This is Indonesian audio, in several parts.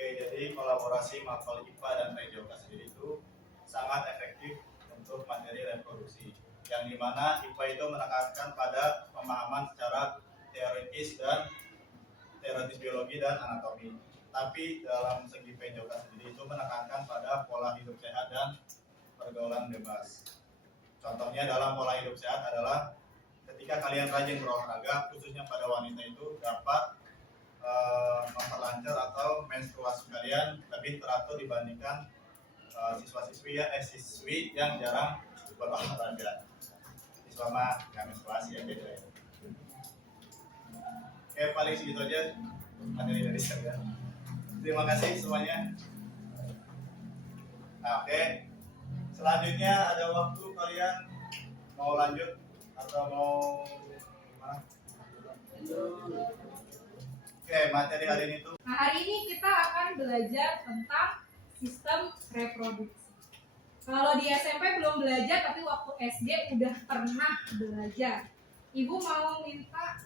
Oke, jadi kolaborasi makul IPA dan PJOK sendiri itu sangat efektif untuk materi reproduksi. Yang dimana IPA itu menekankan pada pemahaman secara teoritis biologi dan anatomi. Tapi dalam segi PJOK sendiri itu menekankan pada pola hidup sehat dan pergaulan bebas. Contohnya dalam pola hidup sehat adalah ketika kalian rajin berolahraga, khususnya pada wanita itu dapat memperlancar atau menstruasi kalian lebih teratur dibandingkan siswi yang jarang berolahraga. Siswa mah nggak menstruasi ya beda ya. Oke, paling segitu aja materi dari saya. Terima kasih semuanya. Nah, oke. Selanjutnya ada waktu kalian mau lanjut atau mau gimana? Oke, materi hari ini tuh. Nah, hari ini kita akan belajar tentang sistem reproduksi. Kalau di SMP belum belajar, tapi waktu SD udah pernah belajar. Ibu mau minta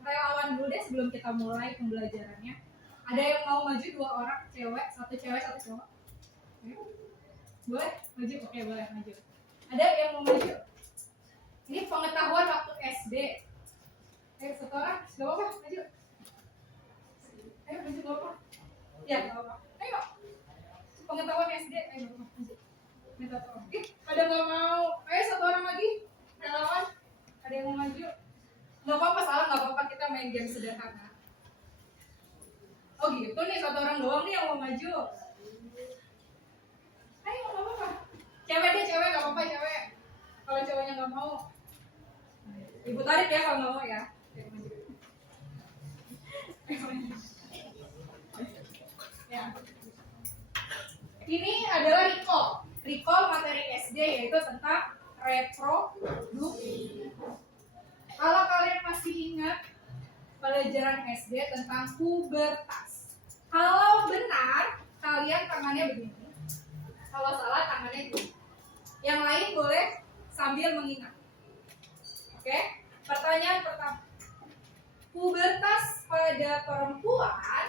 relawan dulu deh sebelum kita mulai pembelajarannya. Ada yang mau maju 2 orang, satu cewek, satu cowok. Boleh? Maju? Oke, boleh maju. Ada yang mau maju? Ini pengetahuan waktu SD. Satu orang, gak apa-apa, maju. Ayo maju, gak apa-apa. Ya, gak apa-apa. Ayo. Pengetahuan SD, ayo maju. Minta tolong. Pada gak mau. Ayo satu orang lagi. Relawan. Ada yang mau maju? Gak apa-apa, salah gak apa-apa. Kita main game sederhana. Oh gitu nih, satu orang doang nih yang mau maju. Ayo, gak apa-apa. Cewek deh, cewek gak apa-apa, cewek. Kalau cowoknya gak mau, ibu tarik ya kalau gak mau ya. Ya. Ini adalah recall materi SD, yaitu tentang reproduksi. Kalau kalian masih ingat pelajaran SD tentang pubertas, kalau benar kalian tangannya begini, kalau salah tangannya begini. Yang lain boleh sambil mengingat. Oke, pertanyaan pertama. Pubertas pada perempuan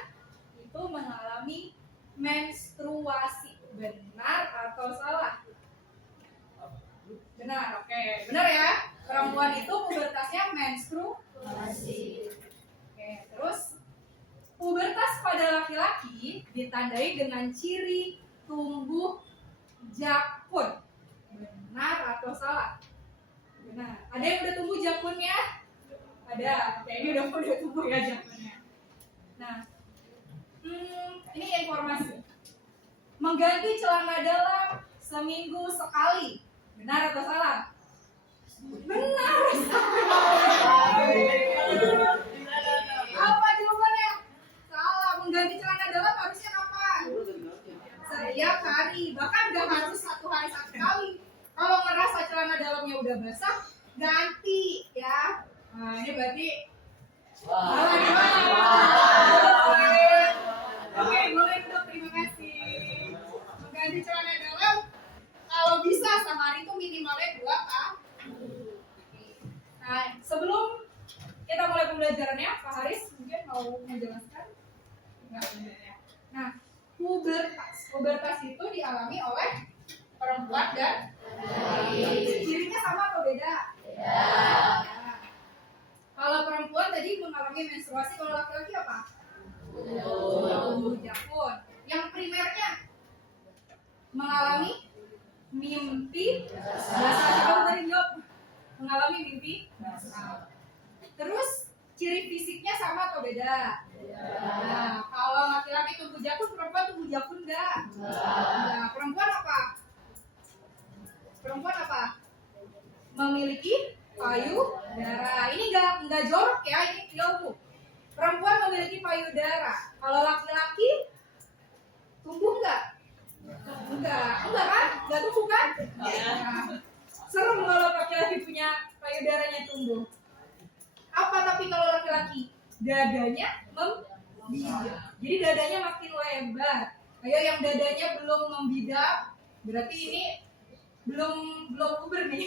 itu mengalami menstruasi. Benar atau salah? Benar, oke. Benar ya? Perempuan itu pubertasnya menstruasi. Oke, terus pubertas pada laki-laki ditandai dengan ciri tumbuh jakun. Benar atau salah? Benar. Ada yang udah tumbuh jakunnya? Ada. Ya, ini udah tumbuh ya jakunnya. Nah, ini informasi. Mengganti celana dalam seminggu sekali. Benar atau salah? Benar. Apa jawabannya? Salah. Mengganti celana dalam harusnya kapan? Setiap hari. Bahkan gak harus 1 hari 1 kali. Kalau ngerasa celana dalamnya udah basah, ganti ya. Nah, ini berarti Oke, boleh dok, terima kasih. Mengganti celana dalam kalau bisa sehari itu minimalnya 2 kali. Nah, sebelum kita mulai pembelajarannya, Pak Haris mungkin mau menjelaskan? Enggak, ya. Nah, pubertas itu dialami oleh perempuan dan cirinya sama atau beda? Beda. Ya. Kalau perempuan tadi mengalami menstruasi, kalau laki-laki apa? Tumbuh jakun. Yang primernya mengalami mimpi basah. Coba tadi jawab. Mengalami mimpi basah. Terus ciri fisiknya sama atau beda? Nah, kalau laki-laki tumbuh jakun, perempuan tumbuh jakun enggak? Nah, perempuan apa? Perempuan apa? Memiliki payudara. Ini enggak jorok ya, ini ilmu. Perempuan memiliki payudara. Kalau laki-laki tumbuh enggak? Enggak kan? Enggak tumbuh kan? Nah, serem kalau laki-laki punya payudaranya tumbuh. Apa tapi kalau laki-laki? Dadanya membidak. Jadi dadanya makin lebar. Ayo yang dadanya belum membidak, berarti ini belum puber nih.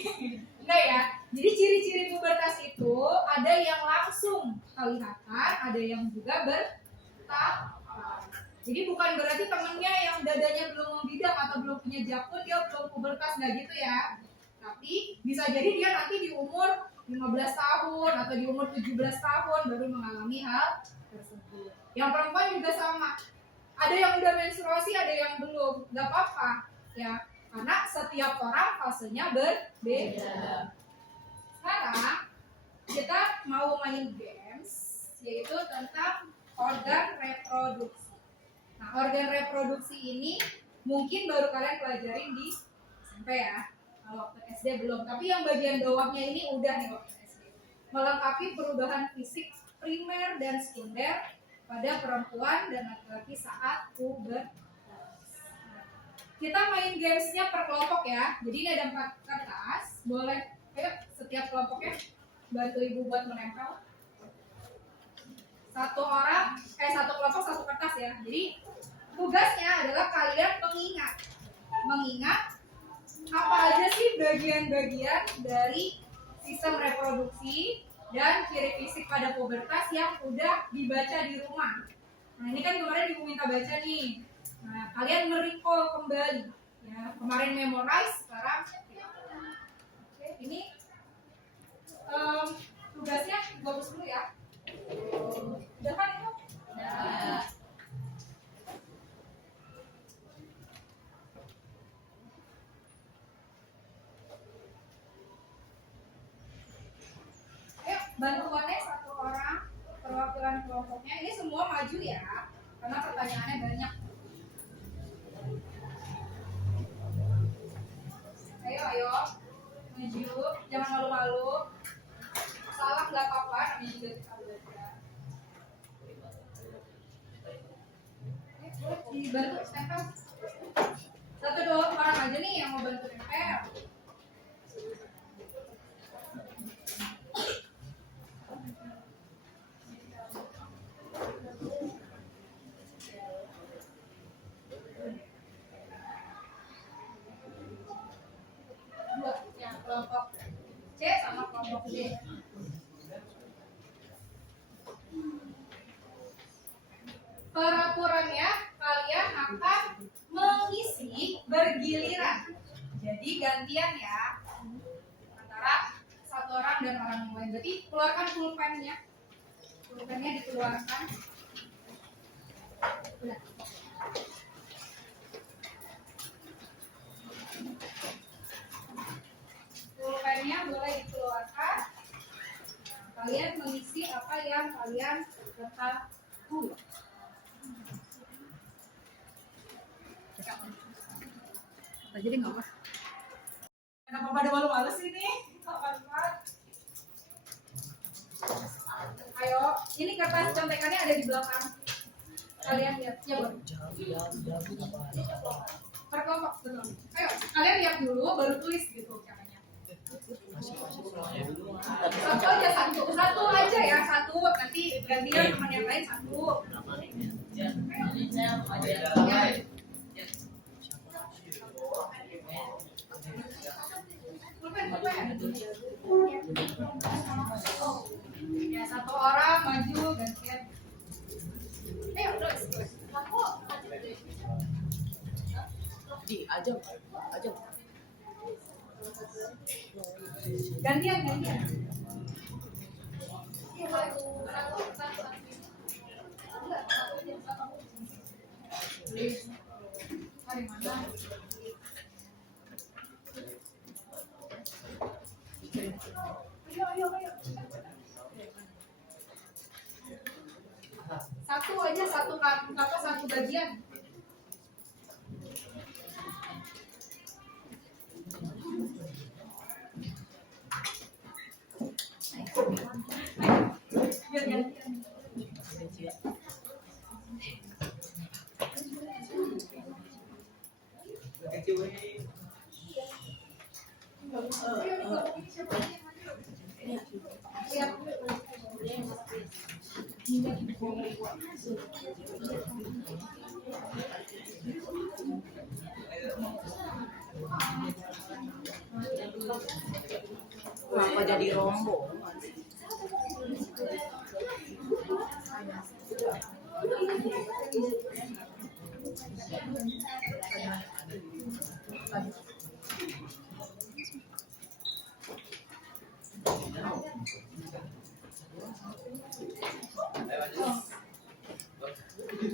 Enggak ya? Jadi ciri-ciri pubertas itu ada yang langsung kelihatan, ada yang juga bertahap. Jadi bukan berarti temennya yang dadanya belum membidang atau belum punya jakun dia belum pubertas, nggak gitu ya. Tapi bisa jadi dia nanti di umur 15 tahun atau di umur 17 tahun baru mengalami hal tersebut. Yang perempuan juga sama. Ada yang udah menstruasi, ada yang belum. Nggak apa-apa ya. Karena setiap orang fasenya berbeda. Sekarang kita mau main games yaitu tentang organ reproduksi. Nah, organ reproduksi ini mungkin baru kalian pelajarin di SMP ya. Kalau waktu SD belum, tapi yang bagian bawahnya ini udah nih waktu SD. Melengkapi perubahan fisik primer dan sekunder pada perempuan dan laki-laki saat pubertas. Kita main gamesnya per kelompok ya. Jadi ini ada 4 kertas. Boleh, ayo setiap kelompoknya bantu ibu buat menempel. Satu kelompok satu kertas ya. Jadi tugasnya adalah kalian mengingat apa aja sih bagian-bagian dari sistem reproduksi dan ciri fisik pada pubertas yang udah dibaca di rumah. Nah ini kan kemarin ibu minta baca nih. Nah kalian merecall kembali ya, kemarin memorize, sekarang oke, ini tugasnya bagus dulu ya. Udah kan itu? Udah. Ayo, bantuannya satu orang, perwakilan kelompoknya. Ini semua maju ya, karena pertanyaannya banyak. Ayo, maju, jangan malu-malu. Salah nggak apa-apa, namanya juga kita belajar. Dibantu stempel. Satu dua orang aja nih yang mau bantu nempel. Dua, yang kelompok C sama kelompok D. Peraturannya kalian akan mengisi bergiliran. Jadi gantian ya antara satu orang dan orang yang lain. Berarti keluarkan pulpennya. Pulpennya dikeluarkan. Udah. Pulpennya boleh dikeluarkan. Kalian mengisi apa yang kalian ketahui. Jadi nggak apa. Kenapa pada malu-malu sih nih? Ayo, ini kertas contekannya ada di belakang. Kalian lihat, ya boleh. Per kelompok, betul. Ayo, kalian lihat dulu, baru tulis gitu caranya. Satu aja ya, satu. Nanti gantian teman yang lain satu. Ya. Ya satu orang maju gantian. Ayo terus. Aja. Gantian. Iya boleh. Satu. Hari mana? Ayo. Satu aja, satu bagian. Biar gantian. Kenapa jadi rombongan? Kelompok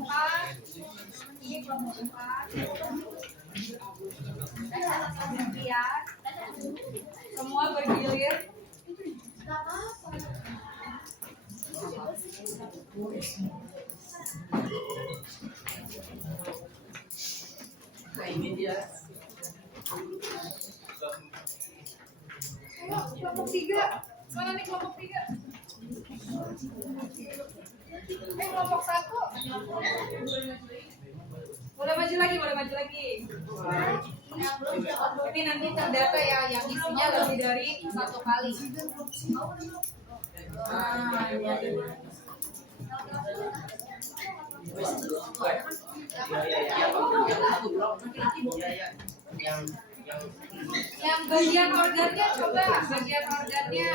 4. Ini kelompok 4. Kemudian semua bergilir. Nah ini dia. Ayo, kelompok 3. Mana nih kelompok 3? Kelompok 1. Boleh maju lagi, boleh maju lagi. Ini nanti terdata ya, yang isinya lebih dari 1 kali. Nah, ini. Yang bagian organnya coba, bagian organnya.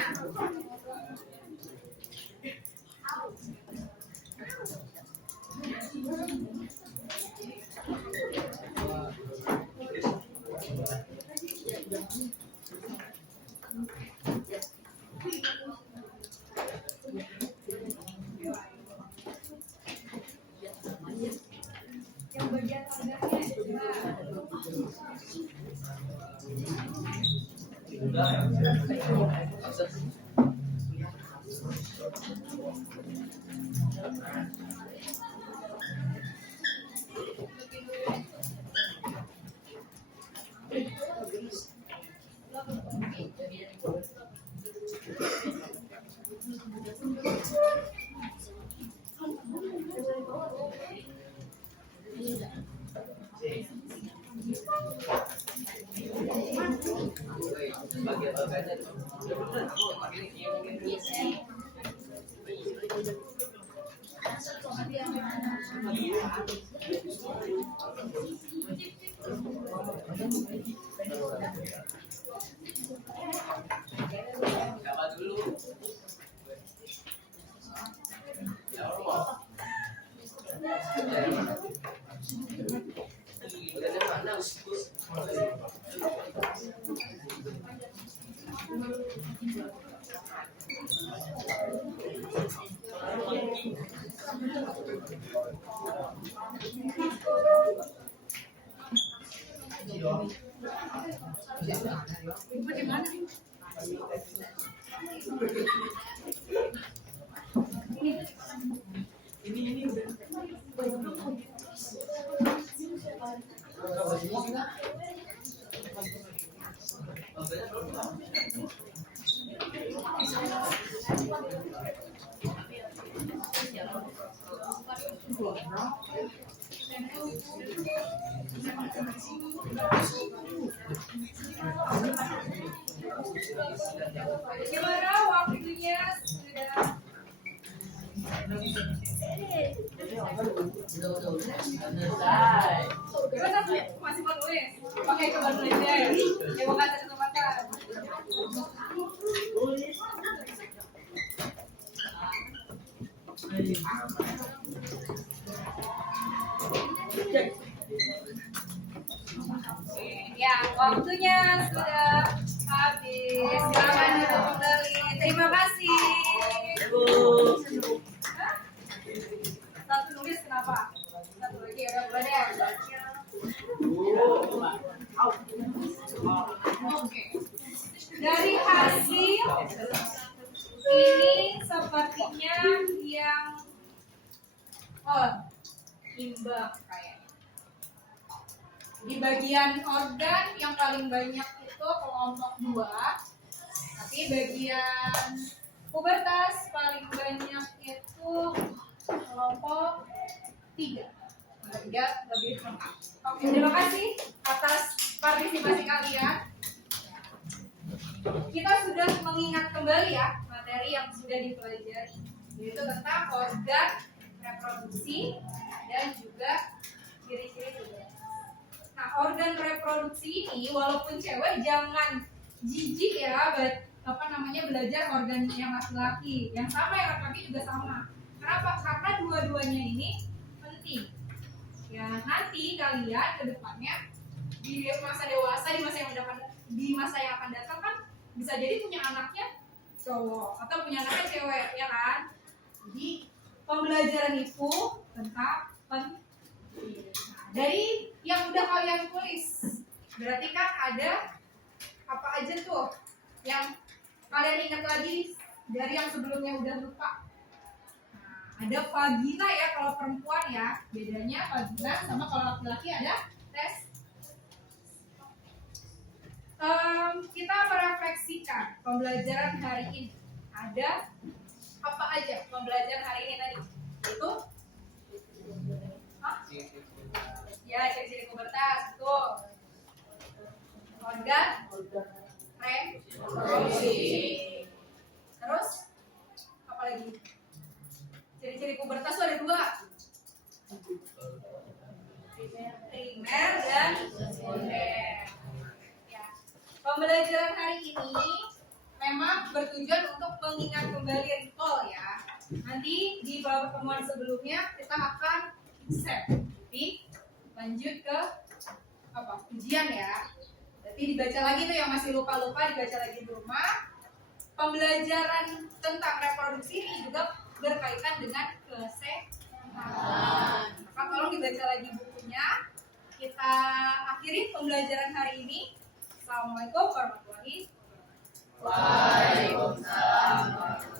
Yang bagian organnya coba. Gimana waktunya sudah? Kita masih mau nulis, pakai coba nulis deh. Ya bukan ada kesempatan. Ya, waktunya sudah habis. Silakan duduk kembali. Terima kasih. Hah? Satu nulis kenapa? Satu lagi ya, boleh deh. Oke. Dari hasil ini sepertinya yang imbang kayaknya. Di bagian organ yang paling banyak itu kelompok 2, tapi bagian pubertas paling banyak itu kelompok 3. Lebih lengkap. Oke, terima kasih atas partisipasi kalian. Kita sudah mengingat kembali ya materi yang sudah dipelajari, yaitu tentang organ reproduksi dan juga ciri-ciri tubuh. Nah, organ reproduksi ini walaupun cewek jangan jijik ya, belajar organ yang laki-laki. Yang sama yang laki-laki juga sama. Kenapa? Karena dua-duanya ini penting. Ya nanti kalian ke depannya di masa dewasa, di masa yang akan datang kan bisa jadi punya anaknya cowok atau punya anaknya cewek, ya kan? Jadi pembelajaran itu tentang penting. Nah, dari yang udah kalian tulis, berarti kan ada apa aja tuh yang kalian ingat lagi dari yang sebelumnya udah lupa. Nah, ada vagina ya kalau perempuan ya, bedanya vagina sama kalau laki-laki ada tes. Kita merefleksikan pembelajaran hari ini. Ada apa aja pembelajaran hari ini tadi? Itu ya ciri-ciri pubertas, betul. Organ reproduksi. Terus apa lagi? Ciri-ciri pubertas itu ada dua. Primer dan sekunder. Ya. Pembelajaran hari ini memang bertujuan untuk mengingat kembali recall ya. Nanti di pertemuan sebelumnya kita akan set. Jadi lanjut ke apa? Ujian ya. Jadi dibaca lagi tuh yang masih lupa-lupa, dibaca lagi di rumah. Pembelajaran tentang reproduksi ini juga berkaitan dengan kesehatan. Maka tolong dibaca lagi bukunya. Kita akhiri pembelajaran hari ini. Assalamualaikum warahmatullahi wabarakatuh. Waalaikumsalam.